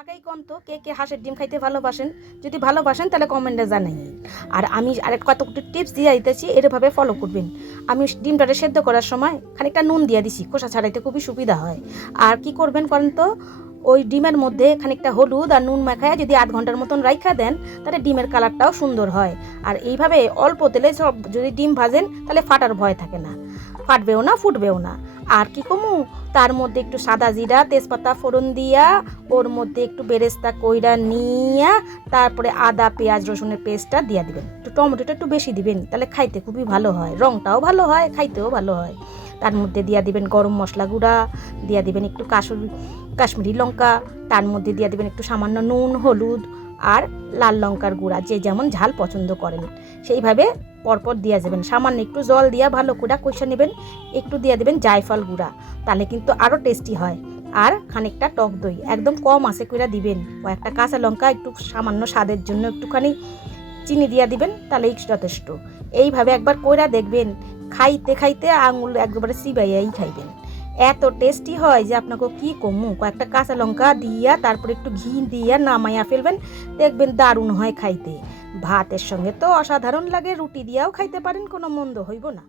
আগেই কোন তো কে কে হাঁসের ডিম খাইতে ভালোবাসেন? যদি ভালোবাসেন তাহলে কমেন্টে জানাই। আর আমি আরেক কতগুলো টিপস দিয়ে দিতেছি, এরভাবে ফলো করবেন। আমি ডিমটাকে সেদ্ধ করার সময় খানিকটা নুন দিয়ে দিছি, খোসা ছাড়াইতে খুবই সুবিধা হয়। আর কি করবেন করেন তো, ওই ডিমের মধ্যে খানিকটা হলুদ আর নুন মাখায় যদি 8 ঘন্টার মতন রাইখা দেন, তাহলে ডিমের কালারটাও সুন্দর হয়। আর এইভাবে অল্প তেলে সব যদি ডিম ভাজেন, তাহলে ফাটার ভয় থাকে না, ফাটবেও না, ফুটবেও না। আর কি কমু, তার মধ্যে একটু সাদা জিরা তেজপাতা ফোড়ন দিয়া, ওর মধ্যে একটু বেরেস্তা কইরা নিয়া, তারপরে আদা পেঁয়াজ রসুনের পেস্টটা দিয়া দিবেন। একটু টমেটোটা একটু বেশি দিবেন, তাহলে খাইতে খুবই ভালো হয়, রংটাও ভালো হয়, খাইতেও ভালো হয়। তার মধ্যে দিয়া দিবেন গরম মশলা গুঁড়া, দিয়া দিবেন একটু কাশ্মীরি লঙ্কা, তার মধ্যে দিয়া দিবেন একটু সামান্য নুন হলুদ আর লাল লঙ্কার গুঁড়া, যে যেমন ঝাল পছন্দ করেন সেইভাবে পরপর দিয়া যাবেন। সামান্য একটু জল দিয়া ভালো করে কষে নেবেন। একটু দিয়ে দেবেন জায়ফল গুঁড়া, তাহলে কিন্তু আরও টেস্টি হয়। আর খানিকটা টক দই একদম কম আঁচে কইরা দিবেন। কয়েকটা কাঁচা লঙ্কা একটু সামান্য স্বাদের জন্য একটুখানি চিনি দিয়া দিবেন, তাহলেই যথেষ্ট। এইভাবে একবার কইরা দেখবেন, খাইতে খাইতে আঙুল একবারে চিবাইয়াই খাইবেন। এত টেস্টি হয় যে আপনাকে কি কমু। কয়েকটা কাঁচা লঙ্কা দিয়া তারপরে একটু ঘি দিয়া নামাইয়া ফেলবেন, দেখবেন দারুণ হয় খাইতে। ভাতের সঙ্গে তো অসাধারণ লাগে, রুটি দিয়াও খাইতে পারেন, কোনো মন্দ হইব না।